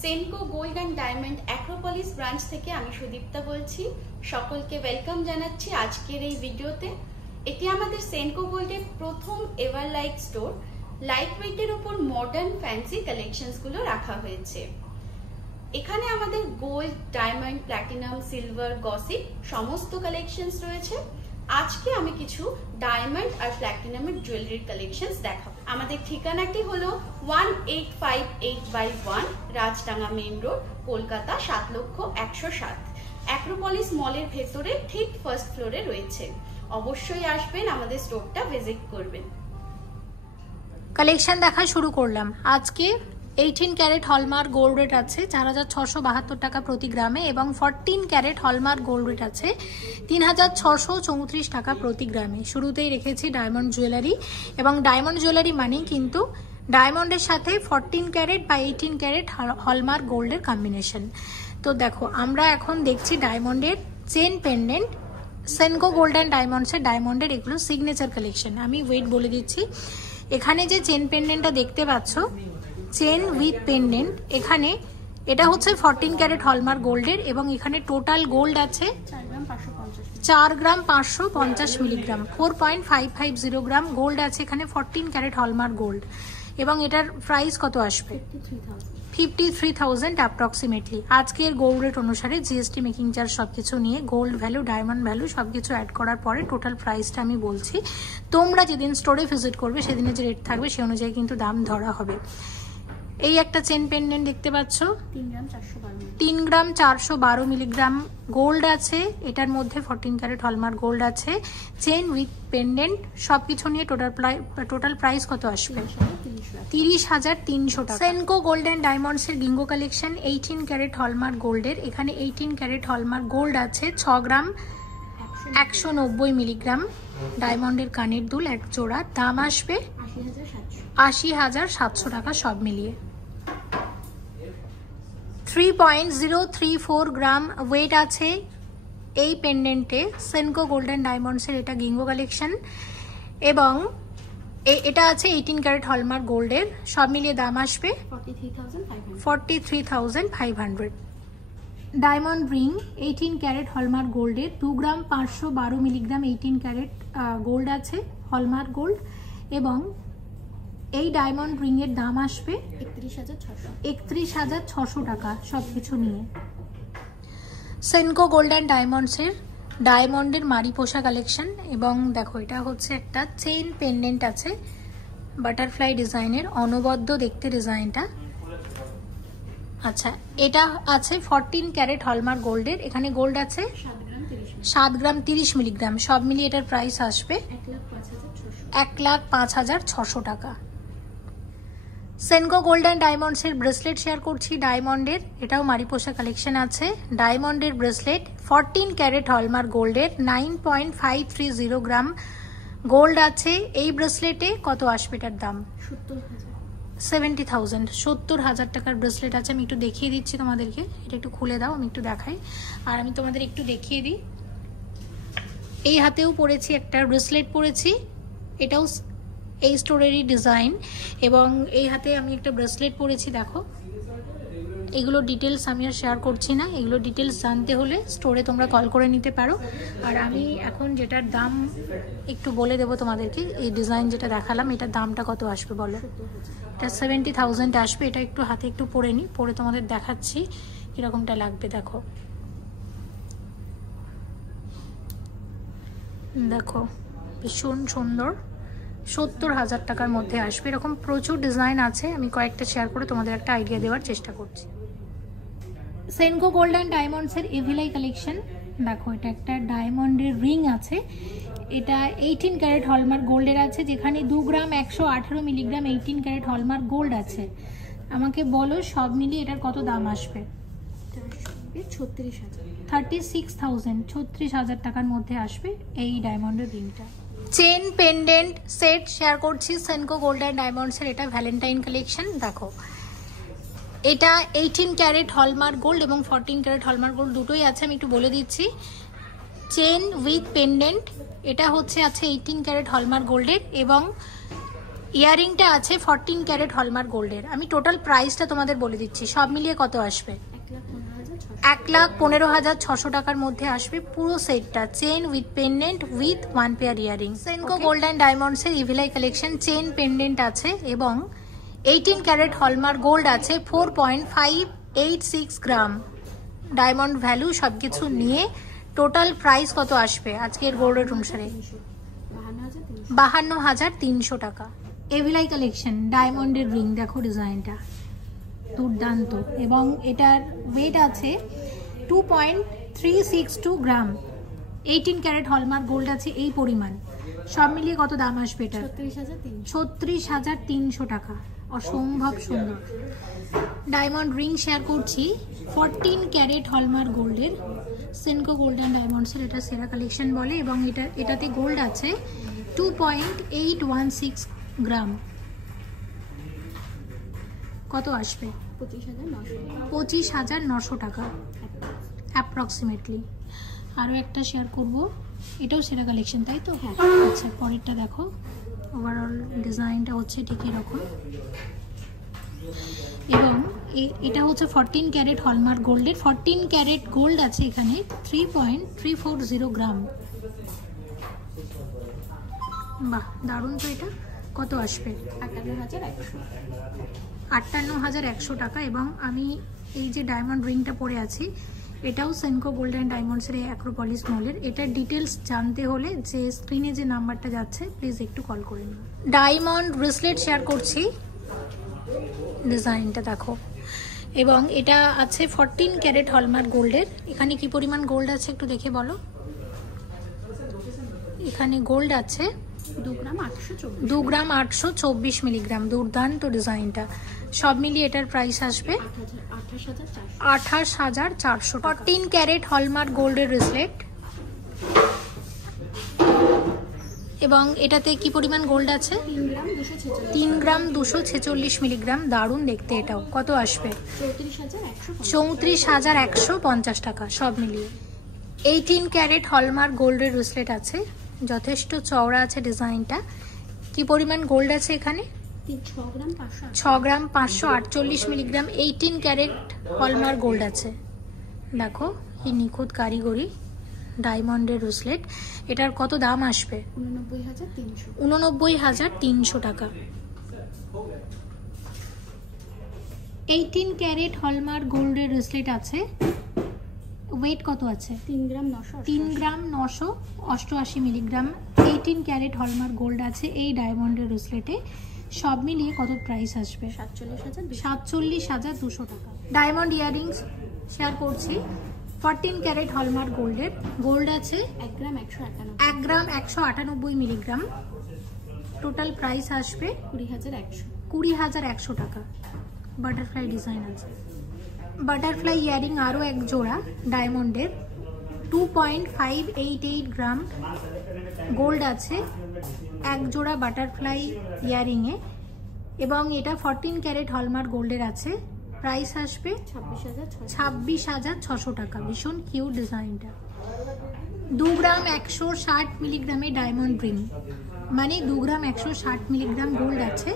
Senco gold and diamond Acropolis branch থেকে আমি সুদীপ্তা বলছি। সকলকে ওয়েলকাম জানাচ্ছি আজকের এই ভিডিওতে। এটি আমাদের সেনকো গোল্ডের প্রথম এভার লাইক স্টোর। লাইট ওয়েটের উপর মডার্ন ফ্যান্সি কালেকশনসগুলো রাখা হয়েছে। এখানে আমাদের gold, diamond, platinum, silver, gossip সমস্ত কালেকশনস রয়েছে। আজকে আমি কিছু ডায়মন্ড আর প্ল্যাটিনামের জুয়েলারির কালেকশনস দেখাবো। আমাদের ঠিকানাটি হলো 1858/1 Rajdanga main road, Kolkata ৭,১০৭,০০০। Acropolis মলের ভেতরে ঠিক ফার্স্ট ফ্লোরে রয়েছে। অবশ্যই আসবেন, আমাদের স্টোরটা ভিজিট করবেন। কালেকশন দেখা শুরু করলাম। আজকে 18 ক্যারেট হলমার্ক গোল্ড রেট আছে ৪,৬৭২ টাকা প্রতি গ্রামে এবং 14 ক্যারেট হলমার্ক গোল্ড রেট আছে ৩,৬৩৪ টাকা প্রতি গ্রামে। শুরুতেই রেখেছি ডায়মন্ড জুয়েলারি, এবং ডায়মন্ড জুয়েলারি মানেই কিন্তু ডায়মন্ডের সাথে 14 ক্যারেট বা 18 ক্যারেট হলমার্ক গোল্ডের কম্বিনেশন। তো দেখো, আমরা এখন দেখছি ডায়মন্ডের chain pendant. Senco gold and ডায়মন্ডসের ডায়মন্ডের এগুলো সিগনেচার কালেকশন। আমি ওয়েট বলে দিচ্ছি। এখানে যে চেন পেন্ডেন্টটা দেখতে পাচ্ছ, চেন উইথ পেন্ডেন্ট, এখানে এটা হচ্ছে 14 ক্যারেট হলমার্ক গোল্ডের, এবং এখানে টোটাল গোল্ড আছে 4 গ্রাম 550 মিলিগ্রাম, 4.550 গ্রাম গোল্ড আছে এখানে 14 ক্যারেট হলমার্ক গোল্ড। এবং এটার প্রাইস কত আসবে? 53,000 অ্যাপ্রক্সিমেটলি। আজকের গোল্ড রেট অনুসারে জিএসটি, মেকিং চার্জ সবকিছু নিয়ে গোল্ড ভ্যালু, ডায়মন্ড ভ্যালু সবকিছু অ্যাড করার পরে টোটাল প্রাইসটা আমি বলছি। তোমরা যেদিন স্টোরে ভিজিট করবে সেদিনে যে রেট থাকবে সে অনুযায়ী কিন্তু দাম ধরা হবে। এই একটা চেন পেন্ডেন্ট দেখতে পাচ্ছ, 3 গ্রাম 412 মিলিগ্রাম গোল্ড আছে এটার মধ্যে, 14 ক্যারেট হলমার্ক গোল্ড আছে, চেন উইথ পেন্ডেন্ট সবকিছু নিয়ে টোটাল প্রাইস কত আসবে? 30,300 টাকা। সেনকো গোল্ড অ্যান্ড ডায়মন্ডস এর গিঙ্গো কালেকশন 18 ক্যারেট হলমার্ক গোল্ডের। এখানে 18 ক্যারেট হলমার্ক গোল্ড আছে 6 গ্রাম 190 মিলিগ্রাম। ডায়মন্ডের কানের দুল এক জোড়া, দাম আসবে 80,700 টাকা সব মিলিয়ে। 3.034 গ্রাম ওয়েট আছে এই পেন্ডেন্টে। সেনকো গোল্ড অ্যান্ড ডায়মন্ডসের এটা গিঙ্গো কালেকশন, এবং এটা আছে 18 ক্যারেট হলমার্ক গোল্ডের। সব মিলিয়ে দাম আসবে 43,500। ডায়মন্ড রিং 18 ক্যারেট হলমার্ক গোল্ডের, 2 গ্রাম 512 মিলিগ্রাম 18 ক্যারেট গোল্ড আছে হলমার্ক গোল্ড, এবং এই ডায়মন্ড রিং এর দাম আসবে 31,600 টাকা সবকিছু নিয়ে। সেনকো গোল্ড অ্যান্ড ডায়মন্ডসের ডায়মন্ডের মারিপোসা কালেকশন, এবং দেখো এটা হচ্ছে একটা চেইন পেন্ডেন্ট আছে বাটারফ্লাই ডিজাইনের, অনবদ্য দেখতে ডিজাইনটা। আচ্ছা, এটা আছে 14 ক্যারেট হলমার্ক গোল্ডের। এখানে গোল্ড আছে 7 গ্রাম 30 মিলিগ্রাম। সব মিলিয়ে এটার প্রাইস আসবে 1,05,600 টাকা। সেনকো গোল্ড অ্যান্ড ডায়মন্ডসের ব্রেসলেট শেয়ার করছি ডায়মন্ডের, এটাও মারিপোসা কালেকশন আছে। ডায়মন্ডের ব্রেসলেট 14 ক্যারেট হলমার্ক গোল্ডের, 9.530 গ্রাম গোল্ড আছে এই ব্রেসলেটে। কত আসবে এটার দাম? 70,000, 70,000 টাকার ব্রেসলেট আছে। আমি একটু দেখিয়ে দিচ্ছি তোমাদেরকে, এটা একটু খুলে দাও, আমি একটু দেখাই। আর আমি তোমাদের একটু দেখিয়ে দিই, এই হাতেও পরেছি একটা ব্রেসলেট পরেছি, এটাও এই স্টোরেরই ডিজাইন, এবং এই হাতে আমি একটা ব্রেসলেট পরেছি। দেখো, এগুলো ডিটেলস আমি আর শেয়ার করছি না। এগুলো ডিটেলস জানতে হলে স্টোরে তোমরা কল করে নিতে পারো। আর আমি এখন যেটার দাম একটু বলে দেবো তোমাদেরকে, এই ডিজাইন যেটা দেখালাম এটার দামটা কত আসবে বলো? এটা 70,000 আসবে। এটা একটু হাতে একটু পরে নিই, পরে তোমাদের দেখাচ্ছি কীরকমটা লাগবে। দেখো দেখো ভীষণ সুন্দর, 70,000 টাকার মধ্যে আসবে। এরকম প্রচুর ডিজাইন আছে, আমি কয়েকটা শেয়ার করে তোমাদের একটা আইডিয়া দেওয়ার চেষ্টা করছি। সেনকো গোল্ড অ্যান্ড ডায়মন্ডসের এভিলাই কালেকশন, দেখো এটা একটা ডায়মন্ডের রিং আছে, এটা 18 ক্যারেট হলমার্ক গোল্ডের আছে, যেখানে 2 গ্রাম 118 মিলিগ্রাম 18 ক্যারেট হলমার্ক গোল্ড আছে। আমাকে বলো সব মিলিয়ে এটার কত দাম আসবে? 36,000, 36,000 টাকার মধ্যে আসবে এই ডায়মন্ডের রিংটা। চেন পেন্ডেন্ট সেট শেয়ার করছি সেনকো গোল্ড অ্যান্ড ডায়মন্ডসের, এটা ভ্যালেন্টাইন কালেকশন। দেখো, এটা 18 ক্যারেট হলমার্ক গোল্ড এবং 14 ক্যারেট হলমার্ক গোল্ড দুটোই আছে। আমি একটু বলে দিচ্ছি, চেন উইথ পেন্ডেন্ট এটা হচ্ছে আছে 18 ক্যারেট হলমার্ক গোল্ডের, এবং ইয়ারিংটা আছে 14 ক্যারেট হলমার্ক গোল্ডের। আমি টোটাল প্রাইসটা তোমাদের বলে দিচ্ছি, সব মিলিয়ে কত আসবে। 1,15,600 টাকার মধ্যে আসবে পুরো সেটটা। Chain with pendant with 1 pair earring. Senco gold and diamonds এর ইভিলাই কালেকশন। চেন পেন্ডেন্ট আছে এবং 18 ক্যারেট হলমার্ক গোল্ড আছে, 4.586 গ্রাম। ডায়মন্ড ভ্যালু সবকিছু নিয়ে টোটাল প্রাইস কত আসবে আজকের গোল্ড রেট অনুসারে? 52,300 টাকা। এভিলাই কালেকশন ডায়মন্ডের রিং, দেখো ডিজাইনটা দুর্দান্ত এবং এটার ওয়েট আছে 2.362 গ্রাম। 18 ক্যারেট হলমার্ক গোল্ড আছে এই পরিমাণ। সব মিলিয়ে কত দাম আসবে এটা? 36,300 টাকা। অসম্ভব সুন্দর ডায়মন্ড রিং শেয়ার করছি 14 ক্যারেট হলমার্ক গোল্ডের। সেনকো গোল্ড অ্যান্ড ডায়মন্ডসের এটা সেরা কালেকশন বলে এবং এটাতে গোল্ড আছে 2.816 গ্রাম। কত আসবে? 25,900 টাকা অ্যাপ্রক্সিমেটলি। আরও একটা শেয়ার করব, এটাও সেরা কালেকশন তাই তো? হ্যাঁ। আচ্ছা পরেরটা দেখো, ওভারঅল ডিজাইনটা হচ্ছে ঠিক এরকম এবং এটা হচ্ছে 14 ক্যারেট হলমার্ক গোল্ডের। 14 ক্যারেট গোল্ড আছে এখানে 3.340 গ্রাম। বাহ দারুণ তো। এটা কত আসবে? 58,100 টাকা। এবং আমি এই যে ডায়মন্ড রিংটা পরে আছি এটাও সেনকো গোল্ড অ্যান্ড ডায়মন্ডসের অ্যাক্রোপলিস মলের। এটার ডিটেলস জানতে হলে যে স্ক্রিনে যে নাম্বারটা যাচ্ছে প্লিজ একটু কল করে নিন। ডায়মন্ড ব্রেসলেট শেয়ার করছি, ডিজাইনটা দেখো এবং এটা আছে 14 ক্যারেট হলমার্ক গোল্ডের। এখানে কি পরিমাণ গোল্ড আছে একটু দেখে বলো। এখানে গোল্ড আছে 2 গ্রাম 824 মিলিগ্রাম। দুর্দান্ত ডিজাইনটা। সব মিলিয়ে এটার প্রাইস আসবে 28,400। 14 ক্যারেট হলমার্ক গোল্ডের ব্রেসলেট এবং এটাতে কি পরিমাণ গোল্ড আছে? 3 গ্রাম 246 মিলিগ্রাম। দারুণ দেখতে এটাও। কত আসবে? 34,150 টাকা সব মিলিয়ে। 18 ক্যারেট হলমার্ক গোল্ডের ব্রেসলেট আছে, যথেষ্ট চওড়া আছে ডিজাইনটা। কি পরিমাণ গোল্ড আছে এখানে? 6 গ্রাম 548 মিলিগ্রাম। 18 ক্যারেট হলমার্ক গোল্ড আছে। দেখো এই নিখুঁত কারিগরি ডায়মন্ডের ব্রেসলেট। এটার কত দাম আসবে? 89,300 টাকা। 18 ক্যারেট হলমার্ক গোল্ডের ব্রেসলেট আছে। ওয়েট কত আছে? 3 গ্রাম 988 মিলিগ্রাম। 18 ক্যারেট হলমার্ক গোল্ড আছে এই ডায়মন্ডের ব্রেসলেটে। সব মিলিয়ে কত প্রাইস আসবে? 47,200 টাকা। ডায়মন্ড ইয়ারিংস শেয়ার করছি 14 ক্যারেট হলমার্ক গোল্ডের। গোল্ড আছে 1 গ্রাম 198 মিলিগ্রাম। টোটাল প্রাইস আসবে 20,100 টাকা। বাটারফ্লাই ডিজাইন আছে। বাটারফ্লাই ইয়ারিং আরও এক জোড়া ডায়মন্ডের 2.588 গ্রাম গোল্ড আছে এক জোড়া বাটারফ্লাই ইয়ারিংয়ে এবং এটা 14 ক্যারেট হলমার্ক গোল্ডের আছে। প্রাইস আসবে 26,600 টাকা। ভীষণ কিউট ডিজাইনটা। 2 গ্রাম 160 মিলিগ্রামে ডায়মন্ড রিং, মানে 2 গ্রাম 160 মিলিগ্রাম গোল্ড আছে।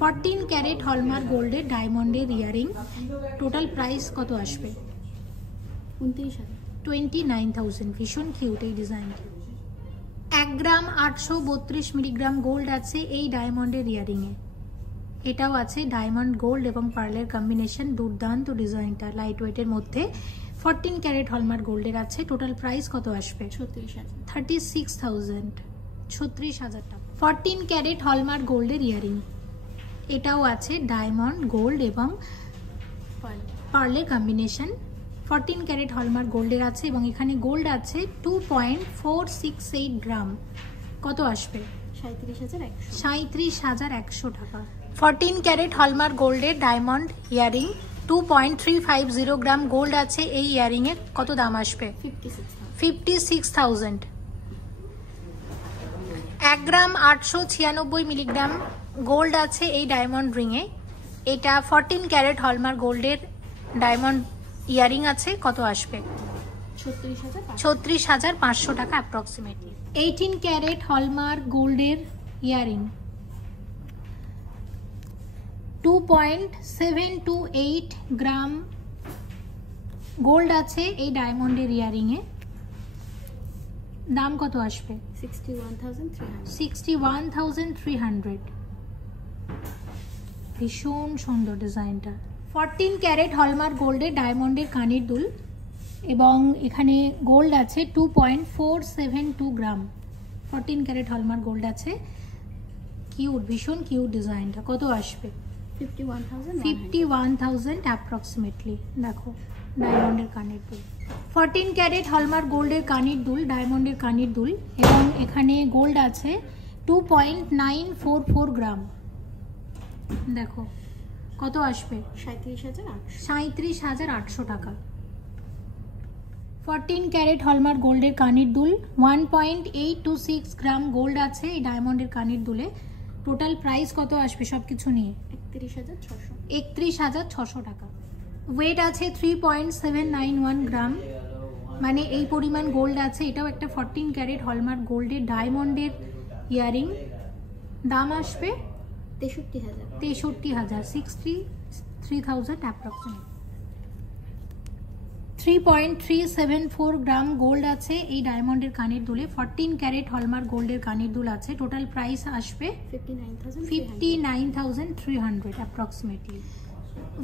14 ক্যারেট হলমার্ক গোল্ডের ডায়মন্ডের ইয়ারিং। টোটাল প্রাইস কত আসবে? 29,000। ভীষণ কিউট এই ডিজাইনটা। 1 গ্রাম 832 মিলিগ্রাম গোল্ড আছে এই ডায়মন্ডের ইয়ারিংয়ে। এটাও আছে ডায়মন্ড গোল্ড এবং পার্লের কম্বিনেশন। দুর্দান্ত ডিজাইনটা লাইট ওয়েটের মধ্যে। 14 ক্যারেট হলমার্ক গোল্ডের আছে। টোটাল প্রাইস কত আসবে? 36,000। 36,000 টাকা। 14 ক্যারেট হলমার্ক গোল্ডের ইয়ারিং। এটাও আছে ডায়মন্ড গোল্ড এবং পার্লের কম্বিনেশন। 14 ক্যারেট হলমার্ক গোল্ডের আছে এবং এখানে গোল্ড আছে 2.468 গ্রাম। কত আসবে? 37,100 টাকা। 14 ক্যারেট হলমার্ক গোল্ডের ডায়মন্ড ইয়ারিং 2.350 গ্রাম গোল্ড আছে এই ইয়ারিংয়ের। কত দাম আসবে? 56,000। 1 গ্রাম 896 মিলিগ্রাম গোল্ড আছে এই ডায়মন্ড রিংয়ে। এটা 14 ক্যারেট হলমার্ক গোল্ডের ডায়মন্ড ইয়ারিং আছে। কত আসবে? 36,500 টাকা অ্যাপ্রক্সিমেটলি। 18 ক্যারেট হলমার্ক গোল্ডের ইয়ারিং 2.728 গ্রাম গোল্ড আছে এই ডায়মন্ডের ইয়ারিংয়ে। দাম কত আসবে? 61,300। ভীষণ সুন্দর ডিজাইনটা। 14 ক্যারেট হলমার্ক গোল্ডের ডায়মন্ডের কানের দুল এবং এখানে গোল্ড আছে 2.472 গ্রাম। 14 ক্যারেট হলমার্ক গোল্ড আছে। কিউট, ভীষণ কিউট ডিজাইনটা। কত আসবে? 51,000 অ্যাপ্রক্সিমেটলি। দেখো ডায়মন্ডের কানের দুল, 14 ক্যারেট হলমার্ক গোল্ডের কানের দুল, ডায়মন্ডের কানের দুল এবং এখানে গোল্ড আছে 2.944 গ্রাম। দেখো কত আসবে? 37,800 টাকা। 14 ক্যারেট হলমার্ক গোল্ডের কানের দুল, 1.826 গ্রাম গোল্ড আছে এই ডায়মন্ডের কানের দুলে। টোটাল প্রাইস কত আসবে সব কিছু নিয়ে? 31,600 টাকা। ওয়েট আছে 3.791 গ্রাম, মানে এই পরিমাণ গোল্ড আছে। এটাও একটা 14 ক্যারেট হলমার্ক গোল্ডের ডায়মন্ডের ইয়ারিং। দাম আসবে 63,000, 63,000 অ্যাপ্রক্সিমেট। 3.374 গ্রাম গোল্ড আছে এই ডায়মন্ডের কানের দুলে। 14 ক্যারেট হলমার্ক গোল্ডের কানের দুল আছে। টোটাল প্রাইস আসবে 59,300 অ্যাপ্রক্সিমেটলি।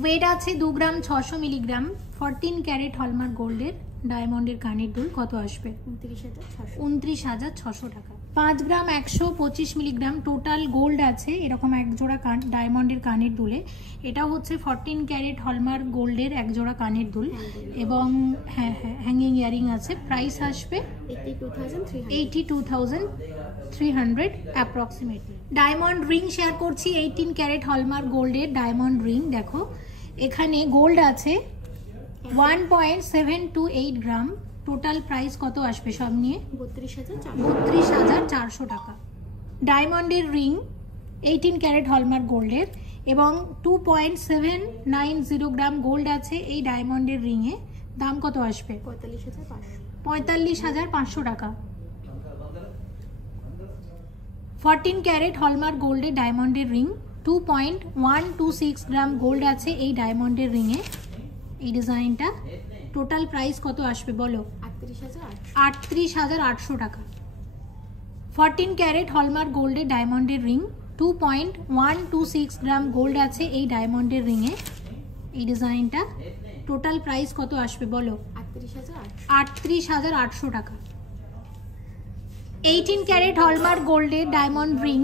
ওয়েট আছে 2 গ্রাম 600 মিলিগ্রাম। 14 ক্যারেট হলমার্ক গোল্ডের ডায়মন্ডের কানের দুল কত আসবে? 29,600 টাকা। 5 গ্রাম 125 মিলিগ্রাম টোটাল গোল্ড আছে এরকম এক জোড়া ডায়মন্ডের কানের দুলে। এটা হচ্ছে 14 ক্যারেট হলমার্ক গোল্ডের এক জোড়া কানের দুল এবং হ্যাঁ হ্যাঙ্গিং ইয়ারিং আছে। প্রাইস আসবে 82,300 অ্যাপ্রক্সিমেটলি। ডায়মন্ড রিং শেয়ার করছি 18 ক্যারেট হলমার্ক গোল্ডের ডায়মন্ড রিং। দেখো এখানে গোল্ড আছে 1.728 গ্রাম। টোটাল প্রাইস কত আসবে সব নিয়ে? 32,400 টাকা। ডায়মন্ডের রিং 18 ক্যারেট হলমার্ক গোল্ডের এবং 2.790 গ্রাম গোল্ড আছে এই ডায়মন্ডের রিংয়ে। দাম কত আসবে? 45,500 টাকা। 14 ক্যারেট হলমার্ক গোল্ডের ডায়মন্ডের রিং, 2.126 গ্রাম গোল্ড আছে এই ডায়মন্ডের রিংয়ে। এই ডিজাইনটা টোটাল প্রাইস কত আসবে বলো? 38,800 টাকা। 14 ক্যারেট হলমার্ক গোল্ডের ডায়মন্ডের রিং, 2.126 গ্রাম গোল্ড আছে এই ডায়মন্ডের রিংয়ে। এই ডিজাইনটা টোটাল প্রাইস কত আসবে বলো? 38,800 টাকা। 18 ক্যারেট হলমার্ক গোল্ডের ডায়মন্ড রিং,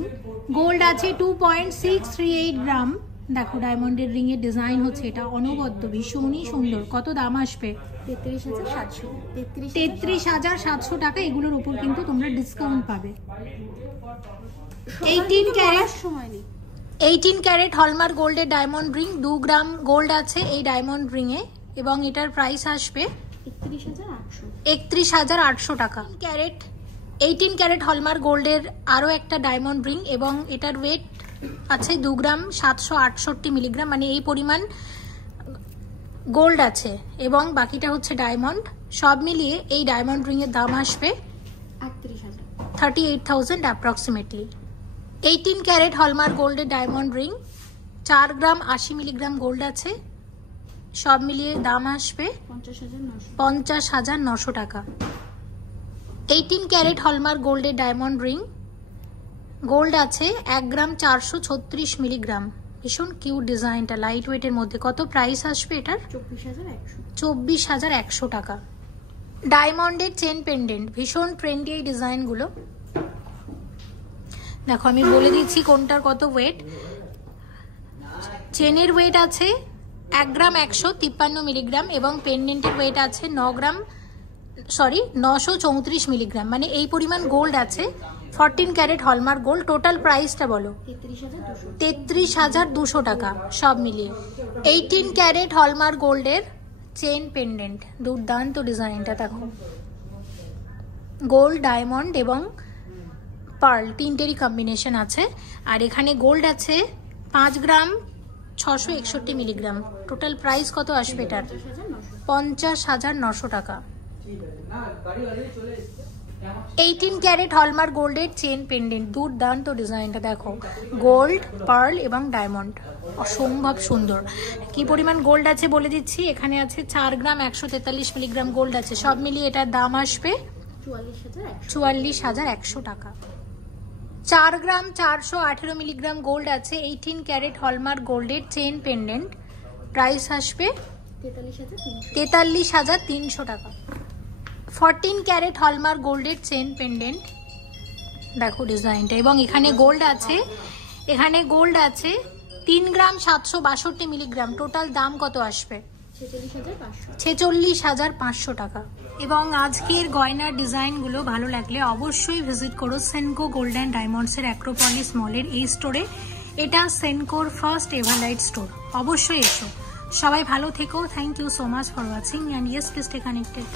গোল্ড আছে 2.638 গ্রাম। দেখো ডায়মন্ডের রিং এর ডিজাইন হচ্ছে এটা অনবদ্য, ভীষণই সুন্দর। কত দাম আসবে? 33,700 টাকা। এগুলোর উপর কিন্তু তোমরা ডিসকাউন্ট পাবে। 18 ক্যারেট হলমার্ক গোল্ডের ডায়মন্ড রিং, 2 গ্রাম গোল্ড আছে এই ডায়মন্ড রিং এ এবং এটার প্রাইস আসবে 31,800 টাকা। 18 ক্যারেট হলমার্ক গোল্ডের আরও একটা ডায়মন্ড রিং এবং এটার ওয়েট আছে 2 গ্রাম 768 মিলিগ্রাম, মানে এই পরিমাণ গোল্ড আছে এবং বাকিটা হচ্ছে ডায়মন্ড। সব মিলিয়ে এই ডায়মন্ড রিং এর দাম আসবে 38,000 অ্যাপ্রক্সিমেটলি। 18 ক্যারেট হলমার্ক গোল্ডের ডায়মন্ড রিং, 4 গ্রাম 80 মিলিগ্রাম গোল্ড আছে। সব মিলিয়ে দাম আসবে 50,900 টাকা। 18 ক্যারেট হলমার্ক গোল্ডের ডায়মন্ড রিং, গোল্ড আছে 1 গ্রাম 436 মিলিগ্রাম। ভীষণ কিউট ডিজাইনটা, লাইট ওয়েটের মধ্যে। কত প্রাইস আসবে এটার? 24,100 টাকা। ডায়মন্ডের চেন পেন্ডেন্ট, ভীষণ ট্রেন্ডি এই ডিজাইনগুলো। দেখো আমি বলে দিচ্ছি কোনটার কত ওয়েট। চেনের ওয়েট আছে 1 গ্রাম 153 মিলিগ্রাম এবং পেন্ডেন্টের ওয়েট আছে 934 মিলিগ্রাম, মানে এই পরিমাণ গোল্ড আছে। 14 ক্যারেট হলমার্ক গোল্ড। টোটাল প্রাইসটা বলো? 33,200 টাকা সব মিলিয়ে। 18 ক্যারেট হলমার্ক গোল্ডের চেন পেন্ডেন্ট, দুর্দান্ত ডিজাইনটা। দেখো গোল্ড, ডায়মন্ড এবং পার্ল তিনটেরই কম্বিনেশন আছে। আর এখানে গোল্ড আছে 5 গ্রাম 661 মিলিগ্রাম। টোটাল প্রাইস কত আসবে এটার? 50,900 টাকা। 18 ক্যারেট হলমার্ক গোল্ডের চেন পেন্ডেন্ট, দুর্দান্ত ডিজাইনটা। দেখো গোল্ড, পার্ল এবং ডায়মন্ড। অসম্ভব সুন্দর। কি পরিমাণ গোল্ড আছে বলে দিচ্ছি, এখানে আছে 4 গ্রাম 143 মিলিগ্রাম গোল্ড আছে। সব মিলিয়ে এটার দাম আসবে 44,100 টাকা। 4 গ্রাম 418 মিলিগ্রাম গোল্ড আছে, 18 ক্যারেট হলমার্ক গোল্ডের চেন পেন্ডেন্ট, প্রাইস আসবে 43,300 টাকা। 14 ক্যারেট হলমার্ক গোল্ডের চেন পেন্ডেন্ট, দেখো ডিজাইনটা। এবং এখানে গোল্ড আছে, 3 গ্রাম 762 মিলিগ্রাম। টোটাল দাম কত আসবে? 46,500 টাকা। এবং আজকের গয়নার ডিজাইনগুলো ভালো লাগলে অবশ্যই ভিজিট করো সেনকো গোল্ড অ্যান্ড ডায়মন্ডসের অ্যাক্রোপলিস মলের এই স্টোরে। এটা সেনকোর ফার্স্ট এভারলাইট স্টোর, অবশ্যই এসো। সবাই ভালো থেকো। Thank you so much for watching and yes please stay connected.